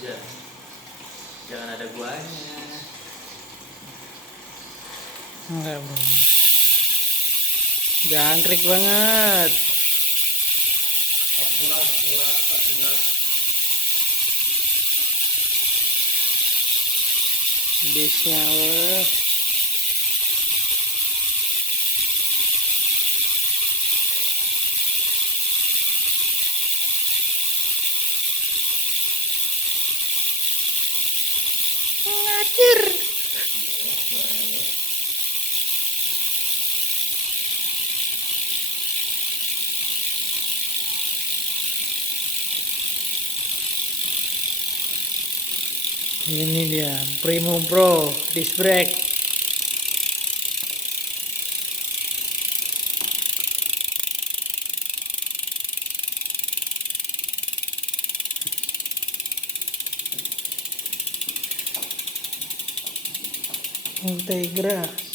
aja, jangan ada guanya. Enggak bro, jangkrik banget. Bisnya weh. Ngacir. Ini dia Primo Pro disc brake. Ultegra